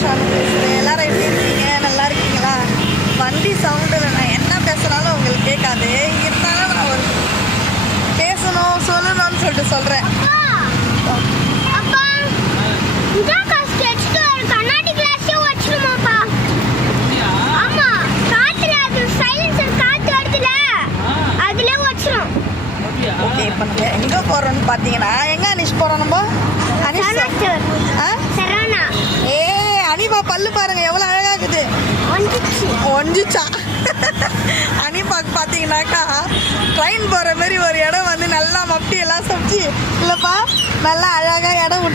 ஷானு பேசுகிறேன். எல்லாரும் எப்படி இருக்கீங்க? நல்லா இருக்கீங்களா? வண்டி சவுண்டில் நான் என்ன பேசுனாலும் உங்களுக்கு கேட்காது. இருந்தாலும் நான் ஒரு பேசணும் சொல்லணும்னு சொல்லிட்டு சொல்கிறேன். ஓகே, இப்போ நம்ம எங்கே போகிறோம்னு பார்த்தீங்கன்னா, எங்கே அனிஷ் போகிறோம் நம்ம? அனிஷ் ஏ அனிபா பல்லு பாருங்க எவ்வளோ அழகாக இருக்குது. ஒஞ்சிச்சா அனிபாக்கு பார்த்தீங்கன்னாக்கா ட்ரெயின் போகிற மாதிரி ஒரு இடம் வந்து நல்லா மப்டி எல்லாம் சமைச்சு இல்லைப்பா நல்லா அழகாக இடம்